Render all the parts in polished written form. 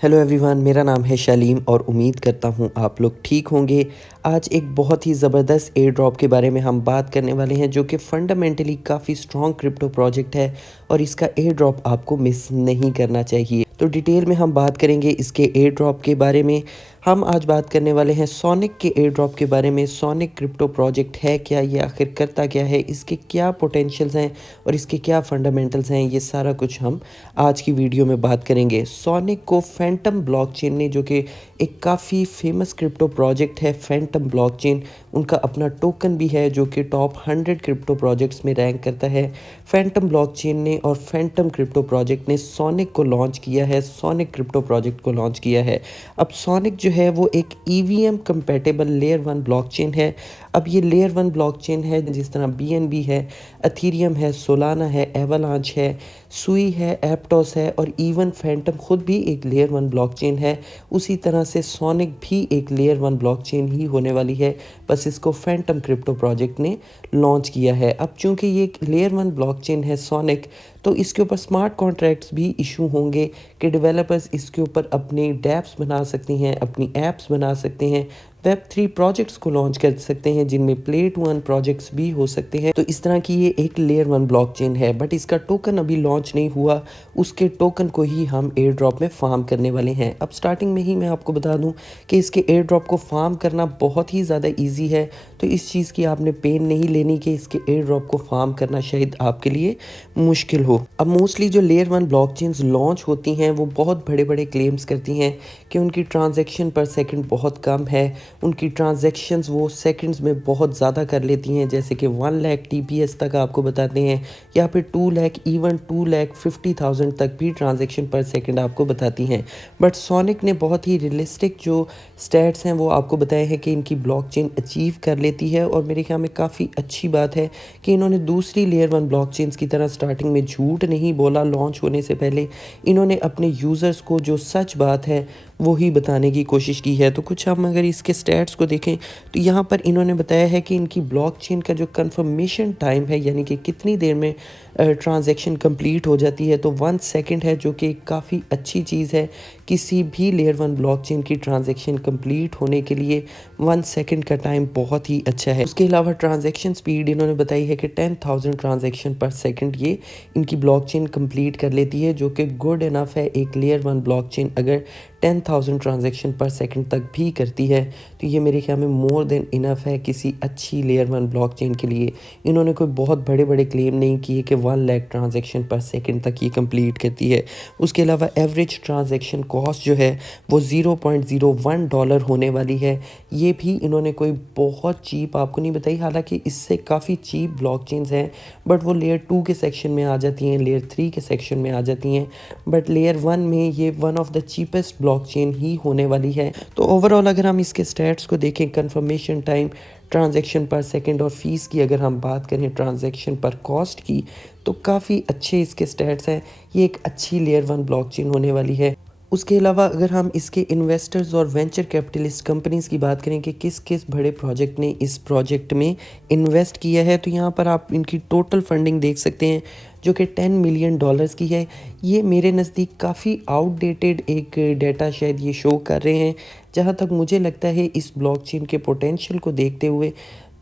Hello everyone, मेरा नाम है शालीम और उम्मीद करता हूँ आप लोग ठीक होंगे। आज एक बहुत ही ज़बरदस्त एयर ड्रॉप के बारे में हम बात करने वाले हैं जो कि फंडामेंटली काफ़ी स्ट्रॉन्ग क्रिप्टो प्रोजेक्ट है और इसका एयर ड्रॉप आपको मिस नहीं करना चाहिए। तो डिटेल में हम बात करेंगे इसके एयर ड्रॉप के बारे में। हम आज बात करने वाले हैं सोनिक के एयर ड्रॉप के बारे में। सोनिक क्रिप्टो प्रोजेक्ट है क्या, ये आखिर करता क्या है, इसके क्या पोटेंशियल्स हैं और इसके क्या फंडामेंटल्स हैं, ये सारा कुछ हम आज की वीडियो में बात करेंगे। सोनिक को फैंटम ब्लॉकचेन ने, जो कि एक काफ़ी फेमस क्रिप्टो प्रोजेक्ट है फैंटम ब्लॉकचेन, उनका अपना टोकन भी है जो कि टॉप 100 क्रिप्टो प्रोजेक्ट्स में रैंक करता है। फैंटम ब्लॉकचेन ने और फैंटम क्रिप्टो प्रोजेक्ट ने सोनिक को लॉन्च किया है, सोनिक क्रिप्टो प्रोजेक्ट को लॉन्च किया है। अब सोनिक जो है वो एक ईवीएम कंपैटिबल लेयर 1 ब्लॉकचेन है। अब ये लेयर 1 ब्लॉकचेन है जिस तरह बीएनबी है, एथेरियम है, सोलाना है, एवलांच है, सुई है, एप्टोस है और इवन फैंटम खुद भी एक लेयर 1 ब्लॉकचेन है। उसी तरह से सोनिक भी एक लेयर 1 ब्लॉकचेन ही होने वाली है, बस इसको फैंटम क्रिप्टो प्रोजेक्ट ने लॉन्च किया है। अब चूंकि ये एक लेयर 1 ब्लॉकचेन है सोनिक, तो इसके ऊपर स्मार्ट कॉन्ट्रैक्ट्स भी इशू होंगे कि डेवलपर्स इसके ऊपर अपनी डैप्स बना सकती हैं, अपनी ऐप्स बना सकते हैं, वेब 3 प्रोजेक्ट्स को लॉन्च कर सकते हैं जिनमें प्ले टू अर्न प्रोजेक्ट्स भी हो सकते हैं। तो इस तरह की ये एक लेयर 1 ब्लॉकचेन है, बट इसका टोकन अभी लॉन्च नहीं हुआ। उसके टोकन को ही हम एयर ड्रॉप में फार्म करने वाले हैं। अब स्टार्टिंग में ही मैं आपको बता दूं कि इसके एयर ड्रॉप को फार्म करना बहुत ही ज़्यादा ईजी है, तो इस चीज़ की आपने पेन नहीं लेनी कि इसके एयर ड्रॉप को फार्म करना शायद आपके लिए मुश्किल हो। अब मोस्टली जो लेयर 1 ब्लॉकचेन्स लॉन्च होती हैं वो बहुत बड़े बड़े क्लेम्स करती हैं कि उनकी ट्रांजैक्शन पर सेकंड बहुत कम है, उनकी ट्रांजैक्शंस वो सेकंड्स में बहुत ज़्यादा कर लेती हैं, जैसे कि 1 लाख टीपीएस तक आपको बताते हैं, या फिर 2 लाख, इवन 2,50,000 तक भी ट्रांजैक्शन पर सेकंड आपको बताती हैं। बट सोनिक ने बहुत ही रियलिस्टिक जो स्टैट्स हैं वो आपको बताए हैं कि इनकी ब्लॉकचेन अचीव कर लेती है। और मेरे ख्याल में काफ़ी अच्छी बात है कि इन्होंने दूसरी लेयर 1 ब्लॉकचेन्स की तरह स्टार्टिंग में झूठ नहीं बोला। लॉन्च होने से पहले इन्होंने अपने यूज़र्स को जो सच बात है वो ही बताने की कोशिश की है। तो कुछ हम अगर इसके स्टैट्स को देखें तो यहाँ पर इन्होंने बताया है कि इनकी ब्लॉकचेन का जो कंफर्मेशन टाइम है, यानी कि कितनी देर में ट्रांजैक्शन कंप्लीट हो जाती है, तो 1 सेकंड है, जो कि काफ़ी अच्छी चीज़ है। किसी भी लेयर 1 ब्लॉकचेन की ट्रांजैक्शन कंप्लीट होने के लिए 1 सेकंड का टाइम बहुत ही अच्छा है। उसके अलावा ट्रांजैक्शन स्पीड इन्होंने बताई है कि 10,000 ट्रांजैक्शन पर सेकंड ये इनकी ब्लॉकचेन कंप्लीट कर लेती है, जो कि गुड इनफ है। एक लेयर 1 ब्लॉकचेन अगर 10,000 ट्रांजैक्शन पर सेकंड तक भी करती है तो ये मेरे ख्याल में मोर देन इनफ है किसी अच्छी लेयर 1 ब्लॉकचेन के लिए। इन्होंने कोई बहुत बड़े बड़े क्लेम नहीं किए कि 1 लाख ट्रांजैक्शन पर सेकंड तक ये कंप्लीट करती है। उसके अलावा एवरेज ट्रांजैक्शन कॉस्ट जो है वो $0.01 होने वाली है। ये भी इन्होंने कोई बहुत चीप आपको नहीं बताई, हालांकि इससे काफ़ी चीप ब्लॉकचेन्स हैं, बट वो लेयर 2 के सेक्शन में आ जाती हैं, लेयर 3 के सेक्शन में आ जाती हैं। बट लेयर 1 में ये one of the cheapest blockchain ही होने वाली है। तो ओवरऑल अगर हम इसके स्टैट्स को देखें, कंफर्मेशन टाइम, ट्रांजैक्शन पर सेकंड और फीस की अगर हम बात करें ट्रांजैक्शन पर कॉस्ट की, तो काफ़ी अच्छे इसके स्टैट्स हैं। ये एक अच्छी लेयर 1 ब्लॉकचेन होने वाली है। उसके अलावा अगर हम इसके इन्वेस्टर्स और वेंचर कैपिटलिस्ट कंपनीज़ की बात करें कि किस किस बड़े प्रोजेक्ट ने इस प्रोजेक्ट में इन्वेस्ट किया है, तो यहाँ पर आप इनकी टोटल फंडिंग देख सकते हैं जो कि $10 मिलियन की है। ये मेरे नज़दीक काफ़ी आउटडेटेड एक डेटा शायद ये शो कर रहे हैं। जहाँ तक मुझे लगता है इस ब्लॉकचेन के पोटेंशियल को देखते हुए,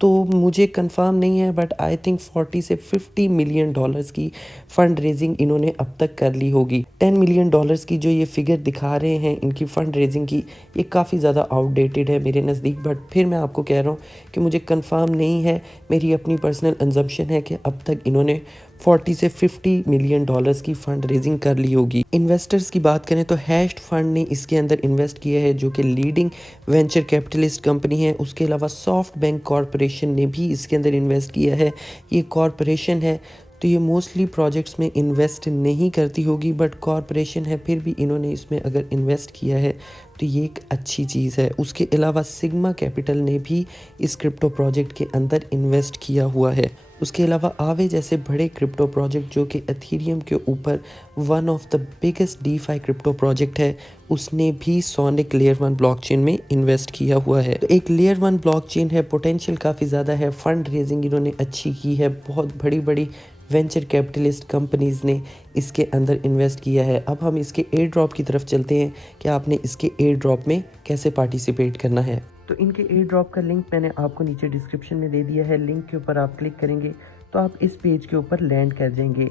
तो मुझे कंफर्म नहीं है, बट आई थिंक 40 से $50 मिलियन की फ़ंड रेजिंग इन्होंने अब तक कर ली होगी। $10 मिलियन की जो ये फिगर दिखा रहे हैं इनकी फ़ंड रेजिंग की, ये काफ़ी ज़्यादा आउटडेटेड है मेरे नज़दीक। बट फिर मैं आपको कह रहा हूँ कि मुझे कंफर्म नहीं है, मेरी अपनी पर्सनल कंजम्पशन है कि अब तक इन्होंने 40 से $50 मिलियन की फ़ंड रेजिंग कर ली होगी। इन्वेस्टर्स की बात करें तो हैश्ड फंड ने इसके अंदर इन्वेस्ट किया है, जो कि लीडिंग वेंचर कैपिटलिस्ट कंपनी है। उसके अलावा सॉफ्ट बैंक कॉरपोरेशन ने भी इसके अंदर इन्वेस्ट किया है। ये कॉरपोरेशन है तो ये मोस्टली प्रोजेक्ट्स में इन्वेस्ट नहीं करती होगी, बट कॉरपोरेशन है, फिर भी इन्होंने इसमें अगर इन्वेस्ट किया है तो ये एक अच्छी चीज़ है। उसके अलावा सिग्मा कैपिटल ने भी इस क्रिप्टो प्रोजेक्ट के अंदर इन्वेस्ट किया हुआ है। उसके अलावा आवे जैसे बड़े क्रिप्टो प्रोजेक्ट, जो कि एथेरियम के ऊपर one of the biggest DeFi crypto project है, उसने भी सोनिक लेयर 1 ब्लॉकचेन में इन्वेस्ट किया हुआ है। तो एक लेयर 1 ब्लॉकचेन है, पोटेंशियल काफ़ी ज़्यादा है, फंड रेजिंग इन्होंने अच्छी की है, बहुत बड़ी बड़ी वेंचर कैपिटलिस्ट कंपनीज़ ने इसके अंदर इन्वेस्ट किया है। अब हम इसके एयर ड्रॉप की तरफ चलते हैं कि आपने इसके एयर ड्रॉप में कैसे पार्टिसिपेट करना है। तो इनके एयर ड्रॉप का लिंक मैंने आपको नीचे डिस्क्रिप्शन में दे दिया है। लिंक के ऊपर आप क्लिक करेंगे तो आप इस पेज के ऊपर लैंड कर जाएंगे।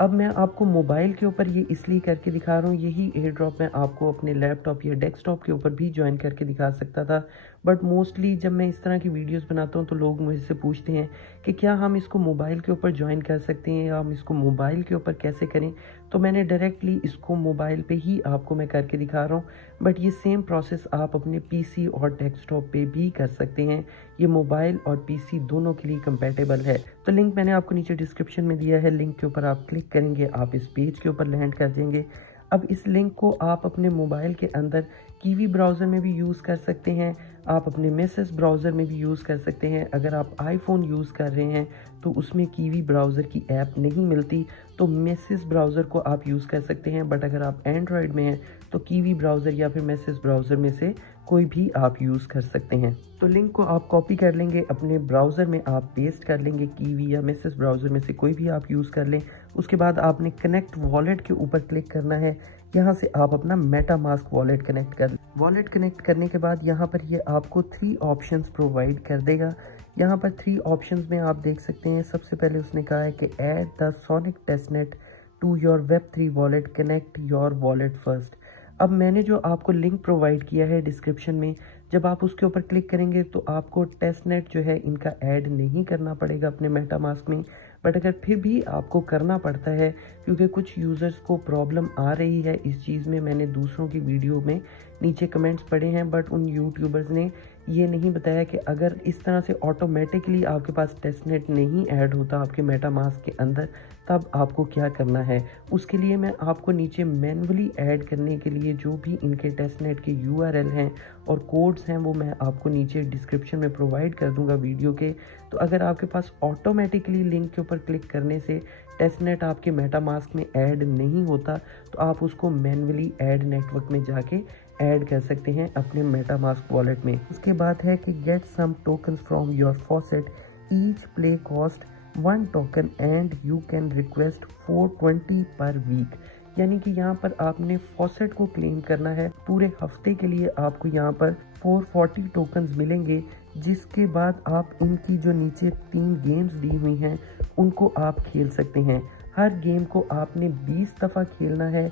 अब मैं आपको मोबाइल के ऊपर ये इसलिए करके दिखा रहा हूँ, यही एयर ड्रॉप मैं आपको अपने लैपटॉप या डेस्कटॉप के ऊपर भी ज्वाइन करके दिखा सकता था, बट मोस्टली जब मैं इस तरह की वीडियोस बनाता हूँ तो लोग मुझसे पूछते हैं कि क्या हम इसको मोबाइल के ऊपर ज्वाइन कर सकते हैं या हम इसको मोबाइल के ऊपर कैसे करें। तो मैंने डायरेक्टली इसको मोबाइल पे ही आपको मैं करके दिखा रहा हूँ, बट ये सेम प्रोसेस आप अपने पीसी और डेस्कटॉप पे भी कर सकते हैं। ये मोबाइल और पीसी दोनों के लिए कंपेटेबल है। तो लिंक मैंने आपको नीचे डिस्क्रिप्शन में दिया है। लिंक के ऊपर आप क्लिक करेंगे, आप इस पेज के ऊपर लैंड कर देंगे। अब इस लिंक को आप अपने मोबाइल के अंदर कीवी ब्राउज़र में भी यूज़ कर सकते हैं, आप अपने मैसेज ब्राउज़र में भी यूज़ कर सकते हैं। अगर आप आईफोन यूज़ कर रहे हैं तो उसमें कीवी ब्राउज़र की ऐप नहीं मिलती, तो मैसेज ब्राउज़र को आप यूज़ कर सकते हैं। बट अगर आप एंड्रॉयड में हैं तो कीवी ब्राउज़र या फिर मैसेज ब्राउज़र में से कोई भी आप यूज़ कर सकते हैं। तो लिंक को आप कॉपी कर लेंगे, अपने ब्राउज़र में आप पेस्ट कर लेंगे, कीवी या मैसेज ब्राउज़र में से कोई भी आप यूज़ कर लें। उसके बाद आपने कनेक्ट वॉलेट के ऊपर क्लिक करना है। यहाँ से आप अपना मेटामास्क वॉलेट कनेक्ट कर वॉलेट कनेक्ट करने के बाद यहाँ पर ये आपको 3 ऑप्शंस प्रोवाइड कर देगा। यहाँ पर 3 ऑप्शंस में आप देख सकते हैं। सबसे पहले उसने कहा है कि add the Sonic testnet to your वेब3 wallet, connect your wallet first. अब मैंने जो आपको लिंक प्रोवाइड किया है डिस्क्रिप्शन में, जब आप उसके ऊपर क्लिक करेंगे तो आपको टेस्टनेट जो है इनका ऐड नहीं करना पड़ेगा अपने मेटामास्क में। बट अगर फिर भी आपको करना पड़ता है क्योंकि कुछ यूज़र्स को प्रॉब्लम आ रही है इस चीज़ में, मैंने दूसरों की वीडियो में नीचे कमेंट्स पढ़े हैं, बट उन यूट्यूबर्स ने ये नहीं बताया कि अगर इस तरह से ऑटोमेटिकली आपके पास टेस्टनेट नहीं ऐड होता आपके मेटामास्क के अंदर, तब आपको क्या करना है। उसके लिए मैं आपको नीचे मैन्युअली ऐड करने के लिए जो भी इनके टेस्टनेट के यूआरएल हैं और कोड्स हैं वो मैं आपको नीचे डिस्क्रिप्शन में प्रोवाइड कर दूंगा वीडियो के। तो अगर आपके पास ऑटोमेटिकली लिंक के ऊपर क्लिक करने से टेस्टनेट आपके मेटामास्क में ऐड नहीं होता, तो आप उसको मैन्युअली ऐड नेटवर्क में जाके ऐड कर सकते हैं अपने मेटामास्क वॉलेट में। उसके बाद है कि get some tokens from your faucet, each play cost 1 token and you can request 420 per week. यानी कि यहाँ पर आपने फॉसेट को क्लेम करना है। पूरे हफ्ते के लिए आपको यहाँ पर 440 टोकन्स मिलेंगे, जिसके बाद आप इनकी जो नीचे 3 गेम्स दी हुई हैं उनको आप खेल सकते हैं। हर गेम को आपने 20 दफ़ा खेलना है।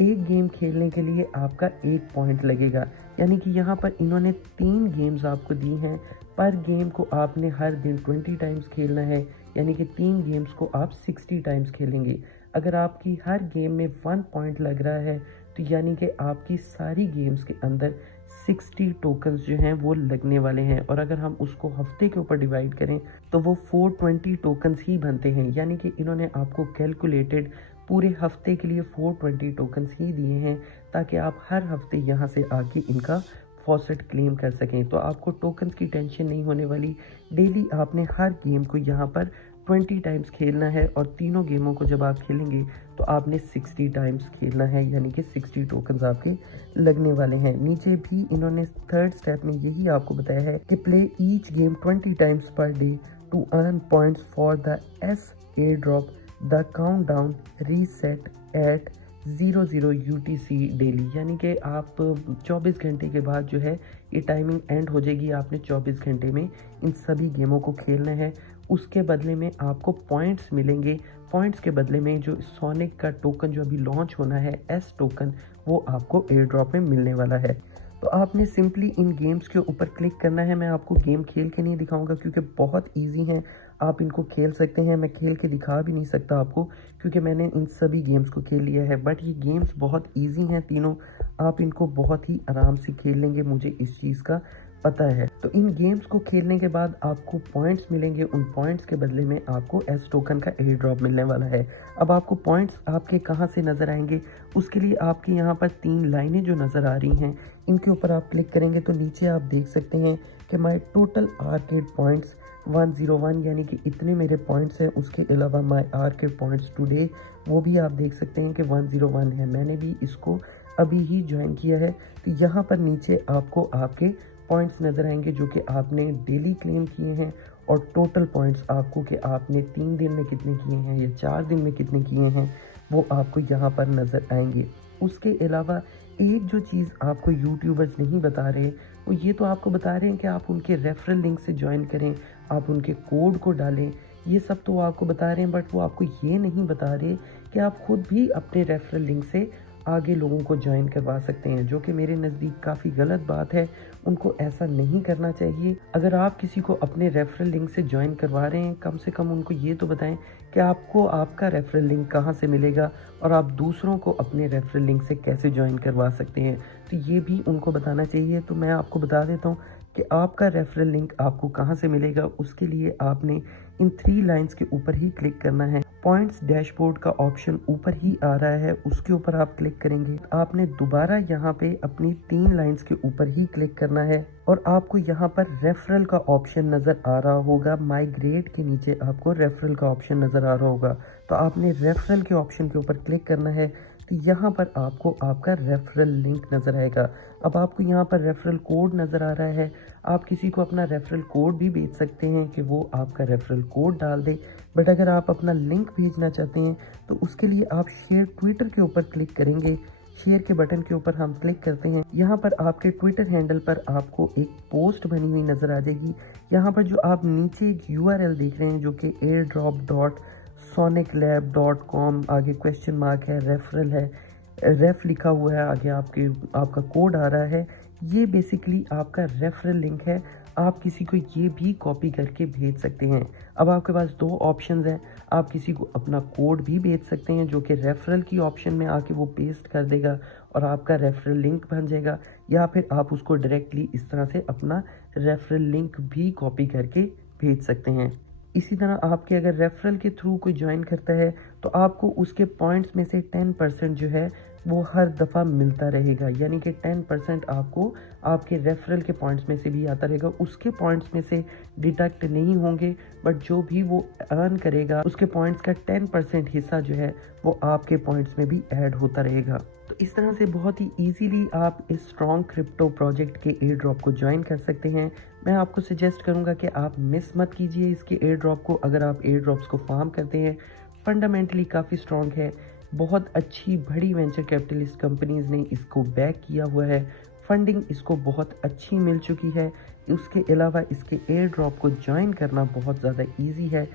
एक गेम खेलने के लिए आपका 1 पॉइंट लगेगा। यानी कि यहाँ पर इन्होंने 3 गेम्स आपको दी हैं। पर गेम को आपने हर दिन 20 टाइम्स खेलना है, यानी कि 3 गेम्स को आप 60 टाइम्स खेलेंगे। अगर आपकी हर गेम में 1 पॉइंट लग रहा है तो यानी कि आपकी सारी गेम्स के अंदर 60 टोकन्स जो हैं वो लगने वाले हैं। और अगर हम उसको हफ्ते के ऊपर डिवाइड करें तो वो 420 टोकन्स ही बनते हैं। यानी कि इन्होंने आपको कैलकुलेटेड पूरे हफ्ते के लिए 420 टोकन्स ही दिए हैं, ताकि आप हर हफ्ते यहाँ से आके इनका फॉसेट क्लेम कर सकें। तो आपको टोकन्स की टेंशन नहीं होने वाली। डेली आपने हर गेम को यहाँ पर 20 टाइम्स खेलना है और तीनों गेमों को जब आप खेलेंगे तो आपने 60 टाइम्स खेलना है, यानी कि 60 टोकन्स आपके लगने वाले हैं। नीचे भी इन्होंने 3rd स्टेप में यही आपको बताया है कि play each game 20 times per day to earn points for the S airdrop, the countdown reset at 00 UTC daily. यानी कि आप 24 घंटे के बाद जो है ये टाइमिंग एंड हो जाएगी। आपने 24 घंटे में इन सभी गेमों को खेलना है। उसके बदले में आपको पॉइंट्स मिलेंगे। पॉइंट्स के बदले में जो सोनिक का टोकन जो अभी लॉन्च होना है, एस टोकन, वो आपको एयर ड्रॉप में मिलने वाला है। तो आपने सिंपली इन गेम्स के ऊपर क्लिक करना है। मैं आपको गेम खेल के नहीं दिखाऊंगा क्योंकि बहुत इजी हैं, आप इनको खेल सकते हैं। मैं खेल के दिखा भी नहीं सकता आपको क्योंकि मैंने इन सभी गेम्स को खेल लिया है। बट ये गेम्स बहुत इजी हैं तीनों, आप इनको बहुत ही आराम से खेल लेंगे, मुझे इस चीज़ का पता है। तो इन गेम्स को खेलने के बाद आपको पॉइंट्स मिलेंगे। उन पॉइंट्स के बदले में आपको एस टोकन का एयर ड्रॉप मिलने वाला है। अब आपको पॉइंट्स आपके कहाँ से नज़र आएंगे, उसके लिए आपके यहाँ पर 3 लाइनें जो नज़र आ रही हैं इनके ऊपर आप क्लिक करेंगे तो नीचे आप देख सकते हैं कि माई टोटल आर्केड पॉइंट्स 101, यानी कि इतने मेरे पॉइंट्स हैं। उसके अलावा माई आर्केड पॉइंट्स टुडे, वो भी आप देख सकते हैं कि 101 है। मैंने भी इसको अभी ही ज्वाइन किया है। तो यहाँ पर नीचे आपको आपके पॉइंट्स नज़र आएंगे जो कि आपने डेली क्लेम किए हैं और टोटल पॉइंट्स आपको कि आपने 3 दिन में कितने किए हैं या 4 दिन में कितने किए हैं वो आपको यहाँ पर नज़र आएंगे। उसके अलावा एक जो चीज़ आपको यूट्यूबर्स नहीं बता रहे वो ये तो आपको बता रहे हैं कि आप उनके रेफरल लिंक से ज्वाइन करें, आप उनके कोड को डालें, ये सब तो वो आपको बता रहे हैं, बट वो आपको ये नहीं बता रहे कि आप खुद भी अपने रेफरल लिंक से आगे लोगों को ज्वाइन करवा सकते हैं, जो कि मेरे नज़दीक काफ़ी गलत बात है। उनको ऐसा नहीं करना चाहिए। अगर आप किसी को अपने रेफरल लिंक से ज्वाइन करवा रहे हैं, कम से कम उनको ये तो बताएं कि आपको आपका रेफरल लिंक कहाँ से मिलेगा और आप दूसरों को अपने रेफरल लिंक से कैसे ज्वाइन करवा सकते हैं, तो ये भी उनको बताना चाहिए। तो मैं आपको बता देता हूँ कि आपका रेफरल लिंक आपको कहाँ से मिलेगा। उसके लिए आपने इन 3 लाइंस के ऊपर ही क्लिक करना है। पॉइंट्स डैशबोर्ड का ऑप्शन ऊपर ही आ रहा है, उसके ऊपर आप क्लिक करेंगे। आपने दोबारा यहाँ पे अपनी 3 लाइंस के ऊपर ही क्लिक करना है और आपको यहाँ पर रेफरल का ऑप्शन नज़र आ रहा होगा। माइग्रेट के नीचे आपको रेफरल का ऑप्शन नज़र आ रहा होगा, तो आपने रेफरल के ऑप्शन के ऊपर क्लिक करना है। तो यहाँ पर आपको आपका रेफरल लिंक नज़र आएगा। अब आपको यहाँ पर रेफरल कोड नज़र आ रहा है। आप किसी को अपना रेफरल कोड भी भेज सकते हैं कि वो आपका रेफरल कोड डाल दे, बट अगर आप अपना लिंक भेजना चाहते हैं तो उसके लिए आप शेयर ट्विटर के ऊपर क्लिक करेंगे। शेयर के बटन के ऊपर हम क्लिक करते हैं। यहाँ पर आपके ट्विटर हैंडल पर आपको एक पोस्ट बनी हुई नज़र आ जाएगी। यहाँ पर जो आप नीचे एक URL देख रहे हैं जो कि airdrop.soniclab.com, आगे क्वेश्चन मार्क है, रेफरल है, रेफ लिखा हुआ है, आगे आपका कोड आ रहा है, ये बेसिकली आपका रेफरल लिंक है। आप किसी को ये भी कॉपी करके भेज सकते हैं। अब आपके पास 2 ऑप्शंस हैं। आप किसी को अपना कोड भी भेज सकते हैं जो कि रेफरल की ऑप्शन में आके वो पेस्ट कर देगा और आपका रेफरल लिंक बन जाएगा, या फिर आप उसको डायरेक्टली इस तरह से अपना रेफरल लिंक भी कॉपी करके भेज सकते हैं। इसी तरह आपके अगर रेफरल के थ्रू कोई ज्वाइन करता है तो आपको उसके पॉइंट्स में से 10% जो है वो हर दफ़ा मिलता रहेगा, यानी कि 10% आपको आपके रेफरल के पॉइंट्स में से भी आता रहेगा। उसके पॉइंट्स में से डिडक्ट नहीं होंगे, बट जो भी वो अर्न करेगा उसके पॉइंट्स का 10% हिस्सा जो है वो आपके पॉइंट्स में भी ऐड होता रहेगा। तो इस तरह से बहुत ही ईजीली आप इस स्ट्रॉन्ग क्रिप्टो प्रोजेक्ट के एयर ड्रॉप को ज्वाइन कर सकते हैं। मैं आपको सजेस्ट करूंगा कि आप मिस मत कीजिए इसके एयर ड्रॉप को। अगर आप एयर ड्रॉप्स को फार्म करते हैं, फंडामेंटली काफ़ी स्ट्रॉन्ग है, बहुत अच्छी बड़ी वेंचर कैपिटलिस्ट कंपनीज़ ने इसको बैक किया हुआ है, फंडिंग इसको बहुत अच्छी मिल चुकी है। उसके अलावा इसके एयर ड्रॉप को ज्वाइन करना बहुत ज़्यादा ईजी है।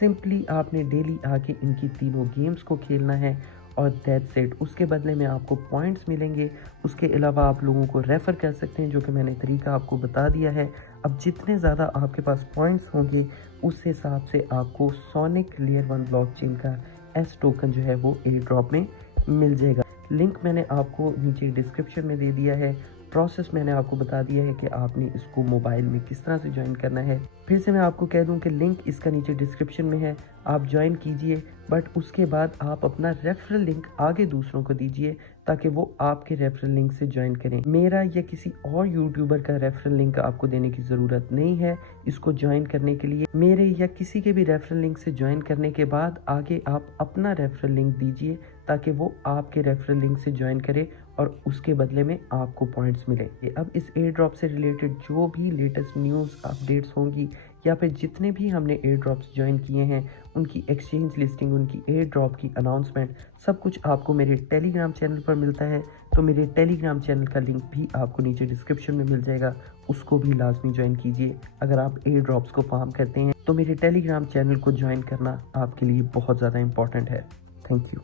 सिंपली आपने डेली आके इनकी तीनों गेम्स को खेलना है और दैट्स इट। उसके बदले में आपको पॉइंट्स मिलेंगे। उसके अलावा आप लोगों को रेफ़र कर सकते हैं, जो कि मैंने तरीका आपको बता दिया है। अब जितने ज़्यादा आपके पास पॉइंट्स होंगे उस हिसाब से आपको सोनिक लेयर 1 ब्लॉकचेन का S टोकन जो है वो एयर ड्रॉप में मिल जाएगा। लिंक मैंने आपको नीचे डिस्क्रिप्शन में दे दिया है। प्रोसेस मैंने आपको बता दिया है कि आपने इसको मोबाइल में किस तरह से ज्वाइन करना है। फिर से मैं आपको कह दूं कि लिंक इसका नीचे डिस्क्रिप्शन में है, आप ज्वाइन कीजिए, बट उसके बाद आप अपना रेफरल लिंक आगे दूसरों को दीजिए ताकि वो आपके रेफरल लिंक से ज्वाइन करें। मेरा या किसी और यूट्यूबर का रेफरल लिंक आपको देने की ज़रूरत नहीं है इसको ज्वाइन करने के लिए। मेरे या किसी के भी रेफरल लिंक से ज्वाइन करने के बाद आगे आप अपना रेफरल लिंक दीजिए ताकि वो आपके रेफरल लिंक से ज्वाइन करे और उसके बदले में आपको पॉइंट्स मिले। अब इस एयर ड्रॉप से रिलेटेड जो भी लेटेस्ट न्यूज़ अपडेट्स होंगी या फिर जितने भी हमने एयर ड्रॉप्स ज्वाइन किए हैं उनकी एक्सचेंज लिस्टिंग, उनकी एयर ड्रॉप की अनाउंसमेंट, सब कुछ आपको मेरे टेलीग्राम चैनल पर मिलता है। तो मेरे टेलीग्राम चैनल का लिंक भी आपको नीचे डिस्क्रिप्शन में मिल जाएगा, उसको भी लाजमी ज्वाइन कीजिए। अगर आप एयर ड्रॉप्स को फार्म करते हैं तो मेरे टेलीग्राम चैनल को ज्वाइन करना आपके लिए बहुत ज़्यादा इंपॉर्टेंट है। Thank you.